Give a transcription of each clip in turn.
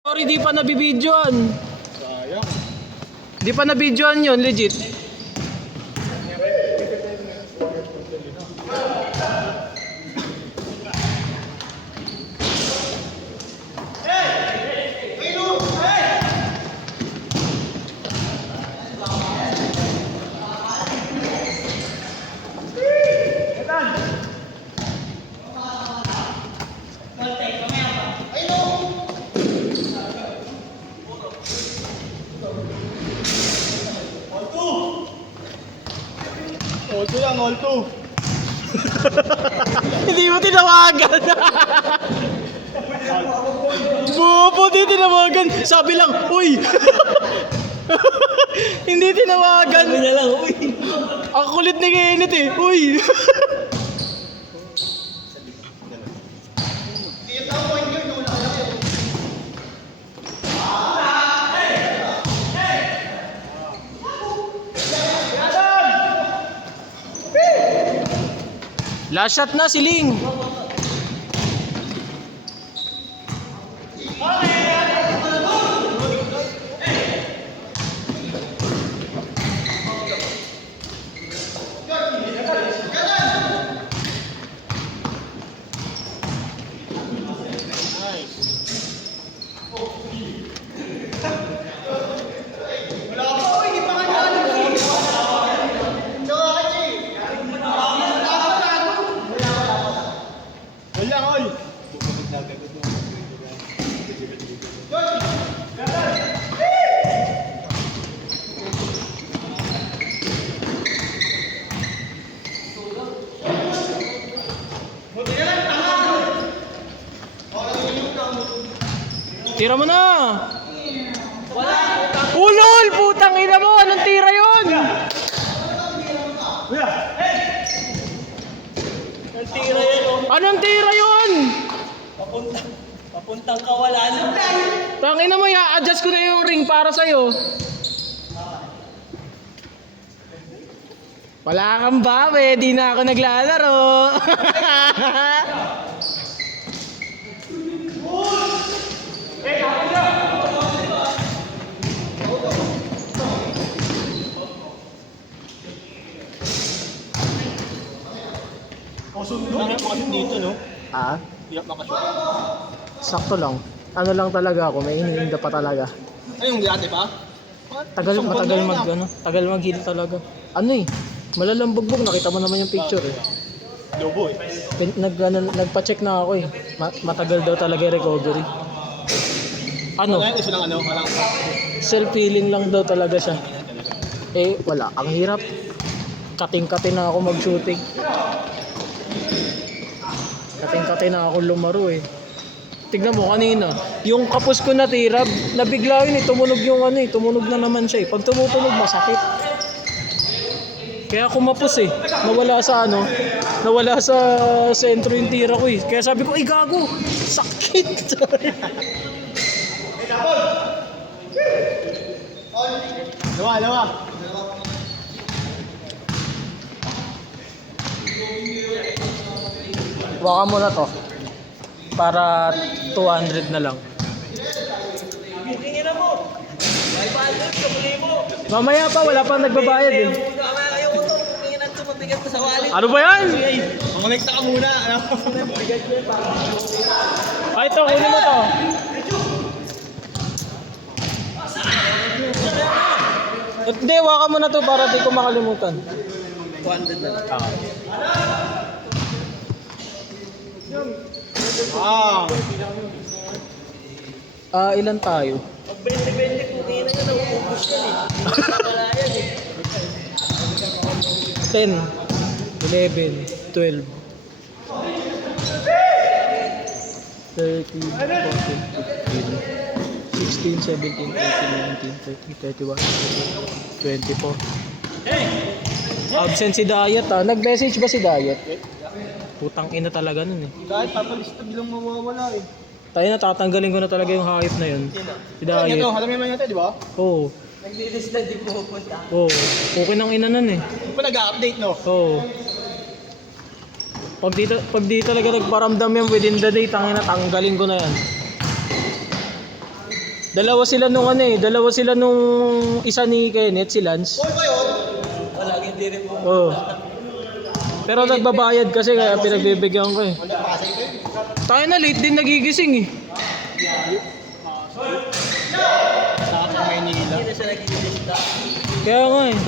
Sorry, di pa nabibidyoan. Sayang. Di pa nabidyoan yun, legit. All 2 lang, all 2. Hindi mo tinawagan. Bobo, di tinawagan. Sabi lang, uy. Hindi tinawagan. Sabi niya lang, uy. Ang kulit ni Kenneth eh, uy. Last shot na si Ling. Wala, oy. Tira mo na. Ulol, putang ina mo. Anong tira yun? Ang tira yan, oh. Anong tira yun? Papuntang kawalan. Tangina mo, i-adjust ko na yung ring para sa'yo. Wala kang bawi, di na ako naglalaro. Hirap makashoot dito, no? Ah, Hirap makashoot. sakto lang. Ano lang talaga ako, may hinihinda pa talaga. Ay, yung dati pa? Tagal mag-heal talaga. Ano eh, malalambog-bog, nakita mo naman yung picture eh. Lobo, eh. Nagpa-check na ako eh. Matagal daw talaga yung recovery. Ano? Wala, isa lang, ano, walang Self-healing lang daw talaga siya. Eh, wala. Ang hirap. Kating-kating na ako mag-shooting. Kating-kating na ako lumaro eh. Tignan mo kanina, yung kapos ko na tirab, nabigla yun eh, tumunog yung ano eh, tumunog na naman siya eh. Pag tumutunog, masakit. Kaya kumapos eh, nawala sa sentro yung tira ko eh. Kaya sabi ko, ay gago, sakit. Lawa. Waka mo na to. Para 200 na lang. Tingin na mo. 500, kabuli mo. Mamaya pa, wala pa nagbabayad eh. Ayaw ko to. Tingin na ito, mabigat ko sa wallet. Ano ba yan? Mangonekta ka muna. Ay, ito, kunin mo to. Hindi, waka mo na to para di ko makalimutan. 200 na lang. Ilan tayo? Pag 20-20 po, tingin na nyo, nauubos yan eh. Wala yan eh. 10, 11, 12, 13, 14, 15, 16, 17, 18, 19, 20, 21, 24. Absent si Dayat ah. Nag-message ba si Dayat? Putang ina talaga nun eh. Kahit papalista bilang mawawala eh. Tayo na, tatanggalin ko na talaga yung hype na yun. Si Dayat. Alam mo naman natin, di ba? Oo. Nag-release na di pupunta. Oo. Okay nang ina nun eh. Hindi pa nag-update, no? Oo. Pag di talaga nagparamdam yan within the day, tangina, tanggalin ko na yan. Dalawa sila nung ano eh. Dalawa sila nung isa ni Kenneth, si Lance. Wala, hindi rin po. Oo. Pero nagbabayad kasi kaya pinagbibigyan ko eh. Tayo na late din nagigising eh. Hindi na siya nag-iilista. Kaya nga eh.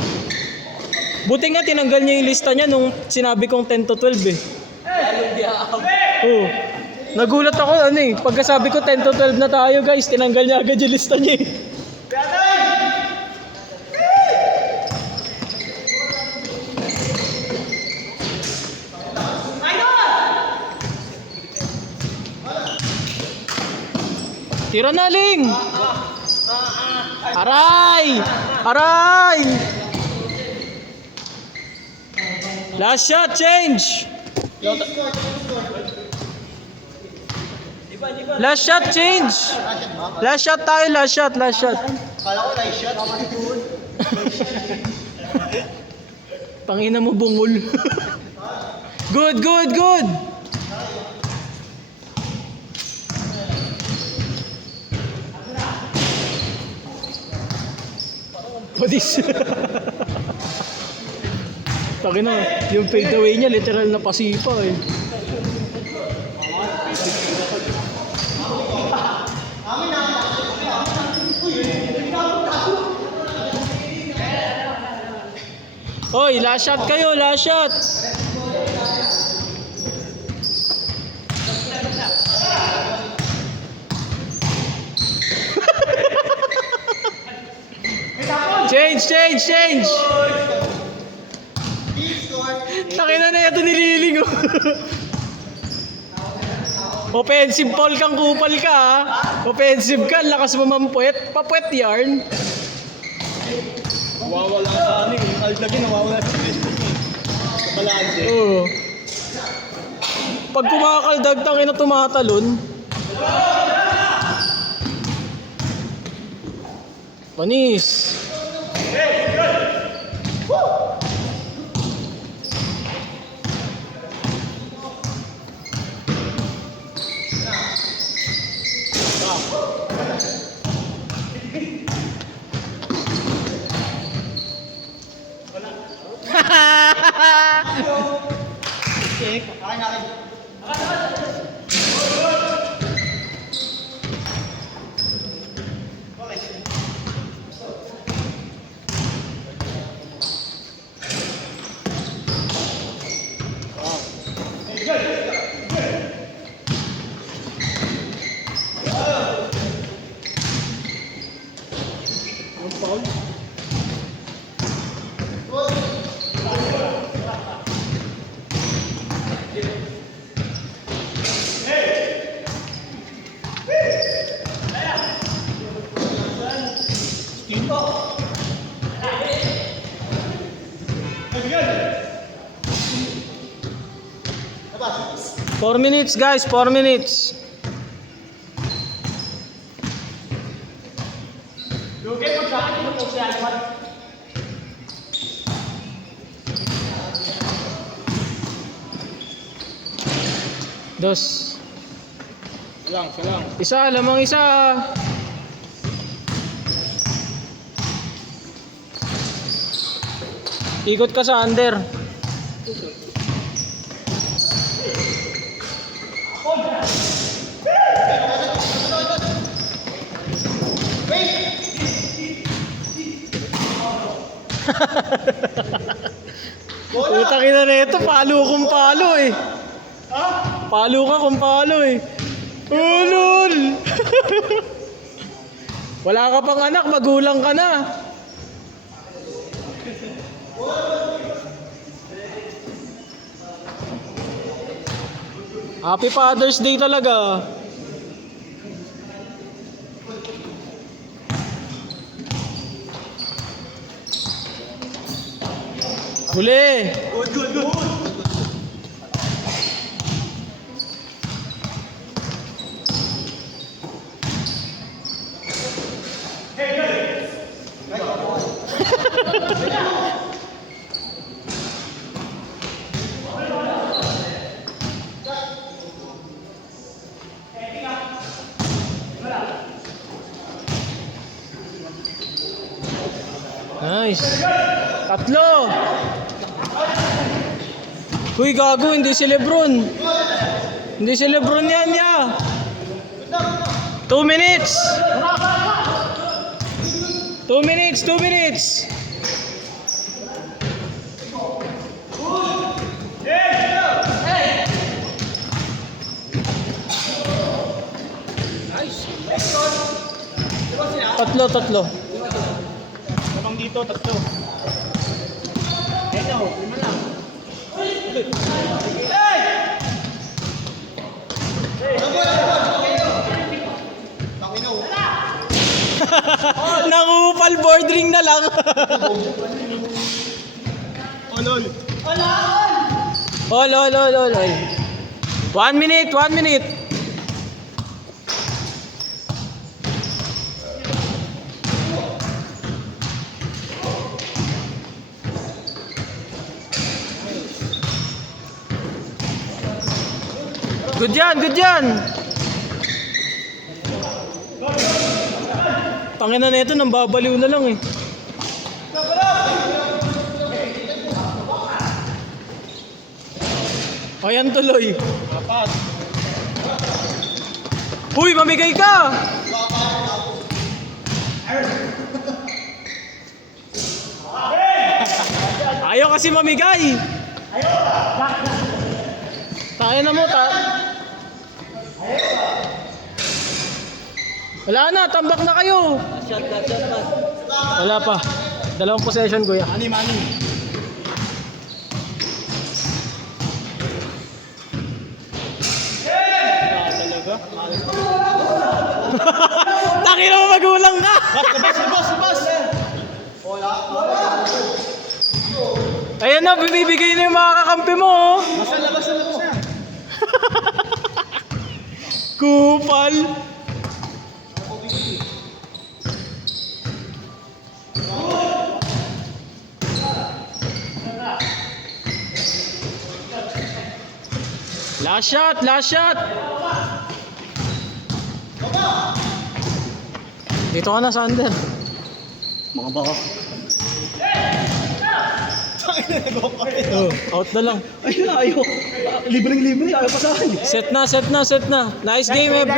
Buti nga tinanggal niya yung lista niya nung sinabi kong 10 to 12 eh. Lalong di ako. Oo. Nagulat ako ano eh. Pagkasabi ko 10 to 12 na tayo guys, tinanggal niya agad yung lista niya eh. Tira na, Ling! Aray! Aray! Last shot, change! Last shot, change! Last shot tayo, last shot, last shot. Kala ko na shot. Pangina mo bungol. Good, good, good! What is? Takin na, yung fade away niya literal na pasipa eh. Hoy, last shot kayo, last shot. Change, change, change. Takina na ito nililing oh. Offensive foul kang kupal ka ha. Offensive ka, lakas mo mampuet. Papuet yarn. Nawawala sa anin. Lagi nawawala sa balance. Oo. Pag kumakaldag, tangina tumatalon. Panis. Four minutes guys, 4 minutes. Dos. Salang. Isa, lamang isa. Ikot ka sa under. Putang ina na ito, palo kung palo eh. Palo ka kung palo eh. Ulol! Wala ka pang anak, magulang ka na. Happy Father's Day talaga. Huli! Good. Nice. 3. Uy, gago, hindi si Lebron. Hindi si Lebron yan, ya. 2 minutes. 2 minutes, 2 minutes. Tatlo. Abang dito, 3. Ayun na, 5 lang. Nangupal bordering na lang. Olol. Ol. 1 minute, 1 minute. Good yan. Tangina na ito, nang babaliw na lang eh. Ayan tuloy. Apat. Uy, mamigay ka! Ayaw kasi mamigay. Tayo na mo, Wala na, tambak na kayo. Shot pass. Wala pa. 2 possession, kuya. Mani. Talaga? Takina mo, magulang ka! Labas! Ayan na, bibigay na yung mga kakampi mo. Oh. Labas na. Kupal. Last shot. Dito ka na, Sander. Mga baka. Oh, out na lang. Ayun, ayaw. Libre. Ayaw pa sa akin. Set na. Nice game, everyone.